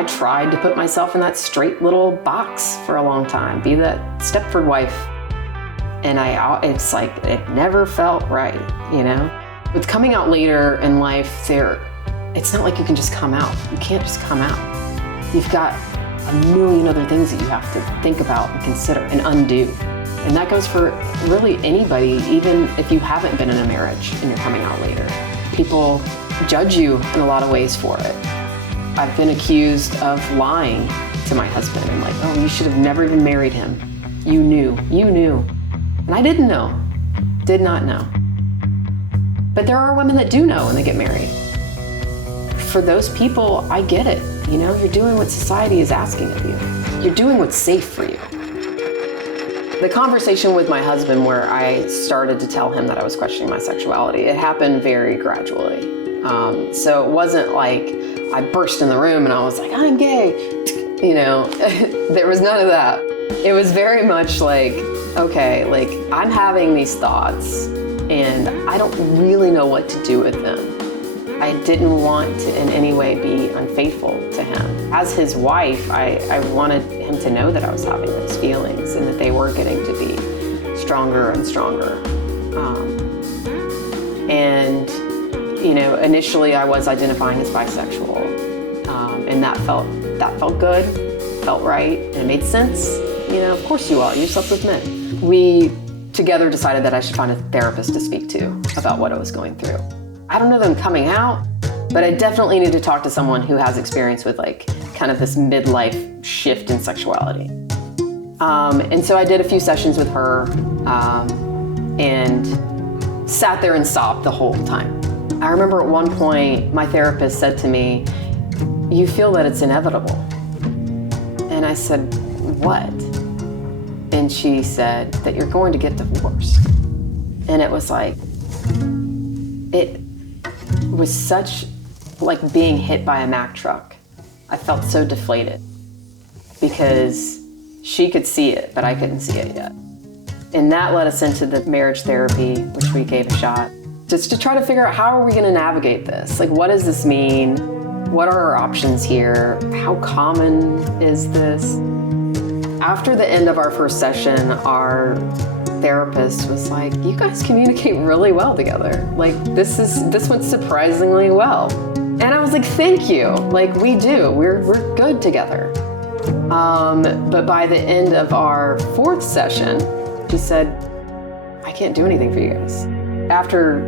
I tried to put myself in that straight little box for a long time, be that Stepford wife. And it's like, it never felt right, you know? With coming out later in life, it's not like you can just come out. You can't just come out. You've got a million other things that you have to think about and consider and undo. And that goes for really anybody, even if you haven't been in a marriage and you're coming out later. People judge you in a lot of ways for it. I've been accused of lying to my husband and like, oh, you should have never even married him. You knew. And I didn't know, did not know. But there are women that do know when they get married. For those people, I get it. You know, you're doing what society is asking of you. You're doing what's safe for you. The conversation with my husband where I started to tell him that I was questioning my sexuality, it happened very gradually. So it wasn't like I burst in the room and I was like, I'm gay. You know, there was none of that. It was very much like, okay, like I'm having these thoughts and I don't really know what to do with them. I didn't want to in any way be unfaithful to him. As his wife, I wanted him to know that I was having those feelings and that they were getting to be stronger and stronger. And, you know, initially I was identifying as bisexual, and that felt good, felt right, and it made sense. You know, of course you are, you slept with men. We together decided that I should find a therapist to speak to about what I was going through. I don't know that I'm coming out, but I definitely need to talk to someone who has experience with like kind of this midlife shift in sexuality. And so I did a few sessions with her and sat there and sobbed the whole time. I remember at one point, my therapist said to me, "You feel that it's inevitable." And I said, "What?" And she said, "That you're going to get divorced." And it was like, it was such like being hit by a Mack truck. I felt so deflated because she could see it, but I couldn't see it yet. And that led us into the marriage therapy, which we gave a shot, just to try to figure out how are we gonna navigate this? Like, what does this mean? What are our options here? How common is this? After the end of our first session, our therapist was like, "You guys communicate really well together. Like, this went surprisingly well." And I was like, "Thank you. Like, we do. We're good together." But by the end of our fourth session, she said, "I can't do anything for you guys." After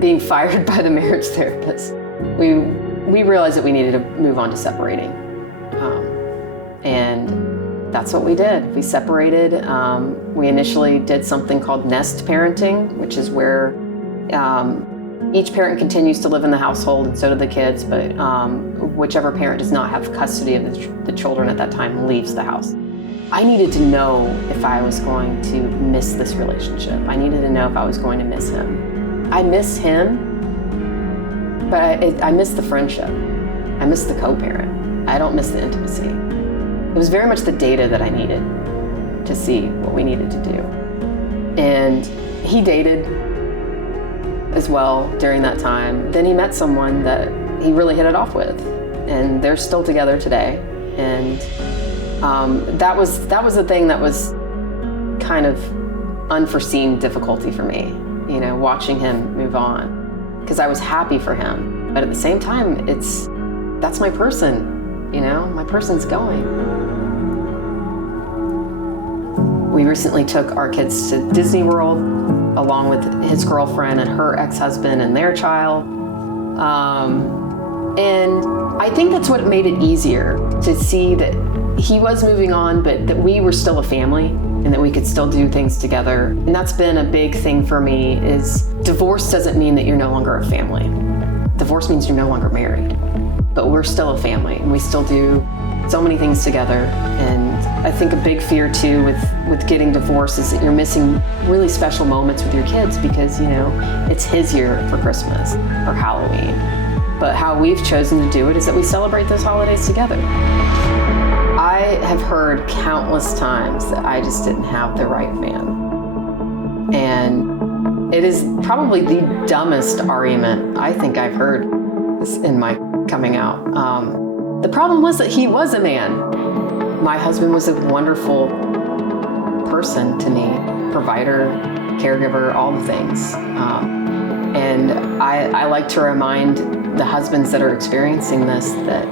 being fired by the marriage therapist, we realized that we needed to move on to separating. And that's what we did. We separated. We initially did something called nest parenting, which is where each parent continues to live in the household and so do the kids, but whichever parent does not have custody of the children at that time leaves the house. I needed to know if I was going to miss this relationship. I needed to know if I was going to miss him. I miss him, but I miss the friendship. I miss the co-parent. I don't miss the intimacy. It was very much the data that I needed to see what we needed to do. And he dated as well during that time. Then he met someone that he really hit it off with, and they're still together today. And that was the thing that was kind of unforeseen difficulty for me, you know, watching him move on, because I was happy for him, but at the same time, that's my person, you know, my person's going. We recently took our kids to Disney World along with his girlfriend and her ex-husband and their child. And I think that's what made it easier to see that he was moving on, but that we were still a family and that we could still do things together. And that's been a big thing for me, is divorce doesn't mean that you're no longer a family. Divorce means you're no longer married, but we're still a family and we still do so many things together. And I think a big fear too with getting divorced is that you're missing really special moments with your kids because, you know, it's his year for Christmas or Halloween. But how we've chosen to do it is that we celebrate those holidays together. I have heard countless times that I just didn't have the right man. And it is probably the dumbest argument I think I've heard in my coming out. The problem was that he was a man. My husband was a wonderful person to me, provider, caregiver, all the things. And I like to remind the husbands that are experiencing this that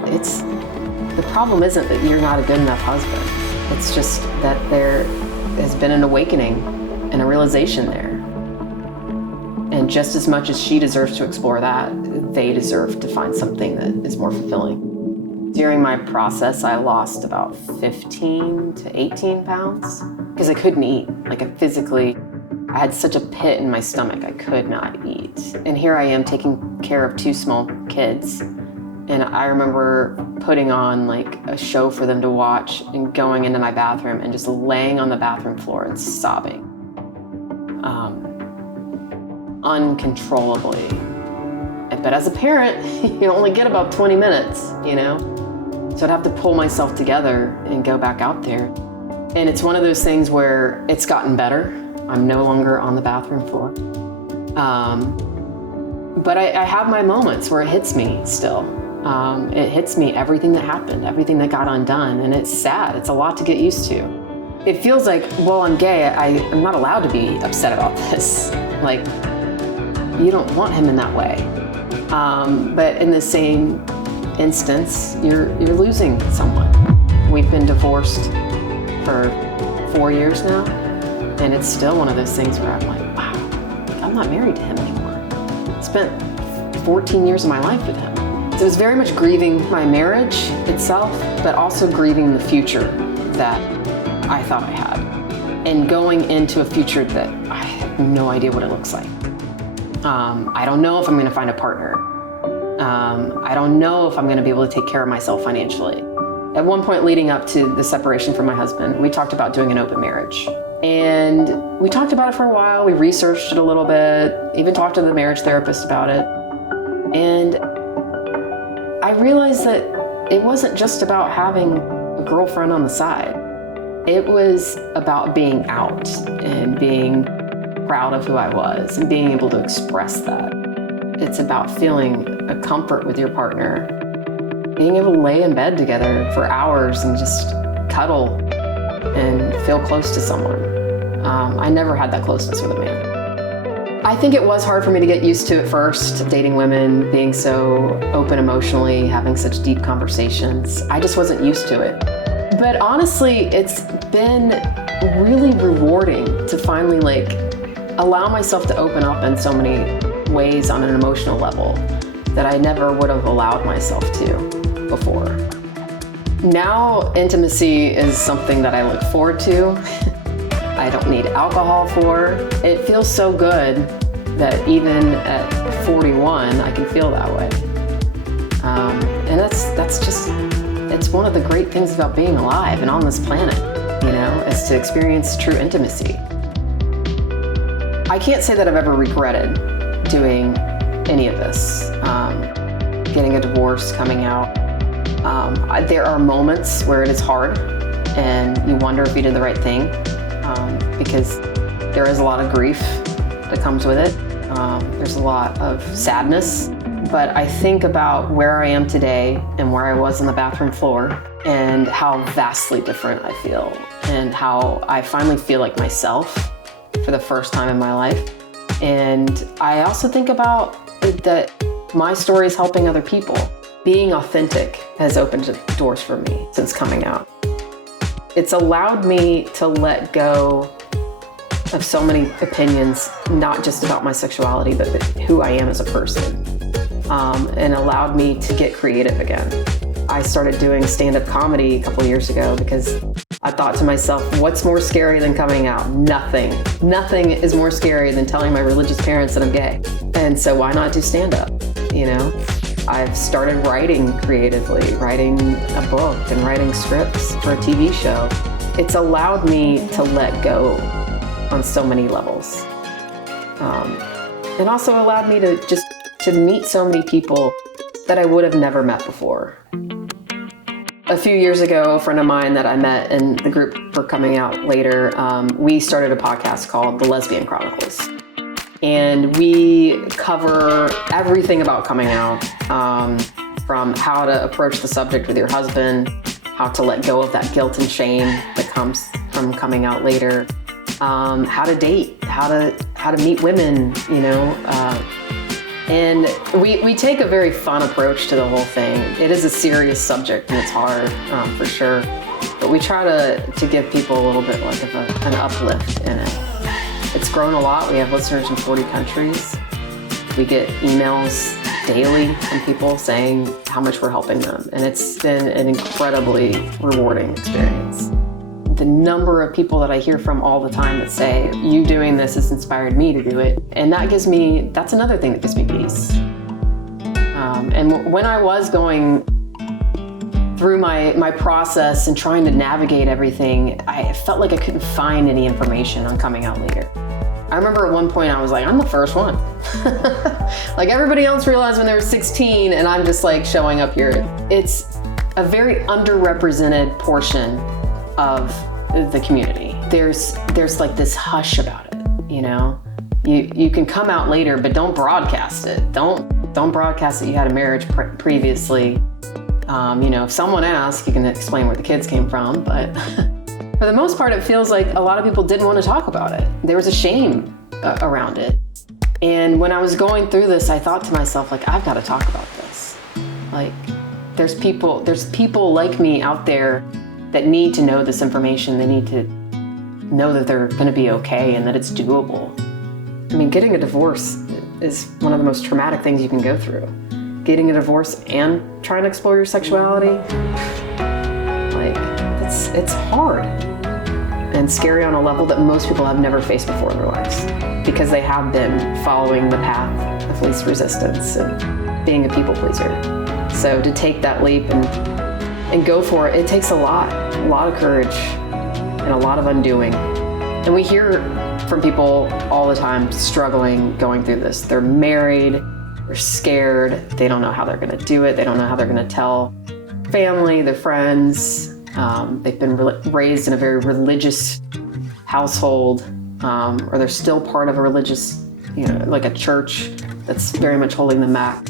the problem isn't that you're not a good enough husband. It's just that there has been an awakening and a realization there. And just as much as she deserves to explore that, they deserve to find something that is more fulfilling. During my process, I lost about 15 to 18 pounds because I couldn't eat. Like I had such a pit in my stomach, I could not eat. And here I am taking care of 2 small kids. And I remember putting on like a show for them to watch and going into my bathroom and just laying on the bathroom floor and sobbing. Uncontrollably. But as a parent, you only get about 20 minutes, you know? So I'd have to pull myself together and go back out there. And it's one of those things where it's gotten better. I'm no longer on the bathroom floor. But I have my moments where it hits me still. It hits me, everything that happened, everything that got undone, and it's sad. It's a lot to get used to. It feels like, well, I'm gay, I'm not allowed to be upset about this. Like, you don't want him in that way. But in the same instance, you're losing someone. We've been divorced for 4 years now, and it's still one of those things where I'm like, wow, I'm not married to him anymore. Spent 14 years of my life with him. So it was very much grieving my marriage itself, but also grieving the future that I thought I had, and going into a future that I have no idea what it looks like. I don't know if I'm going to find a partner. I don't know if I'm going to be able to take care of myself financially. At one point leading up to the separation from my husband, we talked about doing an open marriage. And we talked about it for a while. We researched it a little bit, even talked to the marriage therapist about it. And I realized that it wasn't just about having a girlfriend on the side. It was about being out and being proud of who I was and being able to express that. It's about feeling a comfort with your partner, being able to lay in bed together for hours and just cuddle and feel close to someone. I never had that closeness with a man. I think it was hard for me to get used to at first, dating women, being so open emotionally, having such deep conversations. I just wasn't used to it. But honestly, it's been really rewarding to finally allow myself to open up in so many ways on an emotional level that I never would have allowed myself to before. Now, intimacy is something that I look forward to. I don't need alcohol for. It feels so good that even at 41, I can feel that way. And that's just, it's one of the great things about being alive and on this planet, is to experience true intimacy. I can't say that I've ever regretted doing any of this, getting a divorce, coming out. There are moments where it is hard and you wonder if you did the right thing, because there is a lot of grief that comes with it. There's a lot of sadness, but I think about where I am today and where I was on the bathroom floor and how vastly different I feel and how I finally feel like myself for the first time in my life. And I also think about that my story is helping other people. Being authentic has opened doors for me since coming out. It's allowed me to let go of so many opinions, not just about my sexuality, but who I am as a person, and allowed me to get creative again. I started doing stand-up comedy a couple years ago because I thought to myself, what's more scary than coming out? Nothing. Nothing is more scary than telling my religious parents that I'm gay. And so why not do stand-up, I've started writing creatively, writing a book and writing scripts for a TV show. It's allowed me to let go on so many levels. And also allowed me to meet so many people that I would have never met before. A few years ago, a friend of mine that I met in the group for coming out later, we started a podcast called The Lesbian Chronicles. And we cover everything about coming out, from how to approach the subject with your husband, how to let go of that guilt and shame that comes from coming out later, how to date, how to meet women, and we take a very fun approach to the whole thing. It is a serious subject and it's hard, for sure, but we try to give people a little bit like of an uplift in it. It's grown a lot. We have listeners in 40 countries. We get emails daily from people saying how much we're helping them, and it's been an incredibly rewarding experience. The number of people that I hear from all the time that say, you doing this has inspired me to do it. And that's another thing that gives me peace. And when I was going through my process and trying to navigate everything, I felt like I couldn't find any information on coming out later. I remember at one point I was like, I'm the first one. Like everybody else realized when they were 16 and I'm just like showing up here. It's a very underrepresented portion of the community. There's like this hush about it, You can come out later, but don't broadcast it. Don't broadcast that you had a marriage previously. If someone asks, you can explain where the kids came from, but for the most part, it feels like a lot of people didn't want to talk about it. There was a shame around it. And when I was going through this, I thought to myself, like, I've got to talk about this. Like, there's people like me out there that need to know this information. They need to know that they're going to be okay and that it's doable. I mean, getting a divorce is one of the most traumatic things you can go through. Getting a divorce and trying to explore your sexuality, like, it's hard and scary on a level that most people have never faced before in their lives because they have been following the path of least resistance and being a people pleaser. So to take that leap and go for it, it takes a lot of courage and a lot of undoing. And we hear from people all the time struggling, going through this. They're married, they're scared, they don't know how they're gonna do it, they don't know how they're gonna tell family, their friends. They've been raised in a very religious household, or they're still part of a religious, like a church that's very much holding them back.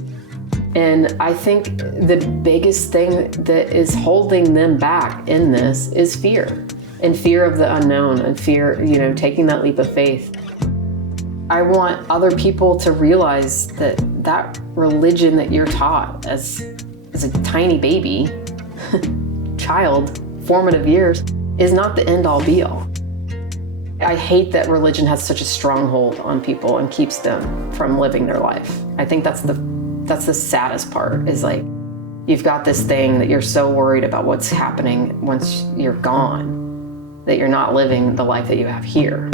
And I think the biggest thing that is holding them back in this is fear, and fear of the unknown, and fear, taking that leap of faith. I want other people to realize that religion that you're taught as a tiny baby, child, formative years, is not the end all be all. I hate that religion has such a stronghold on people and keeps them from living their life. I think that's the saddest part, is like, you've got this thing that you're so worried about what's happening once you're gone, that you're not living the life that you have here.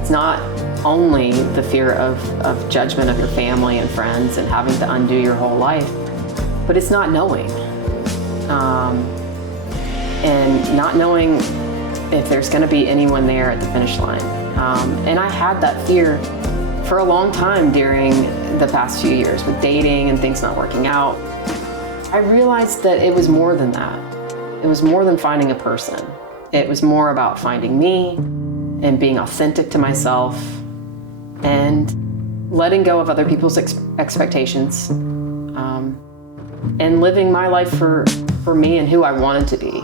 It's not only the fear of judgment of your family and friends and having to undo your whole life, but it's not knowing. And not knowing if there's gonna be anyone there at the finish line. And I had that fear for a long time during the past few years with dating and things not working out. I realized that it was more than that. It was more than finding a person. It was more about finding me and being authentic to myself and letting go of other people's expectations, and living my life for me and who I wanted to be.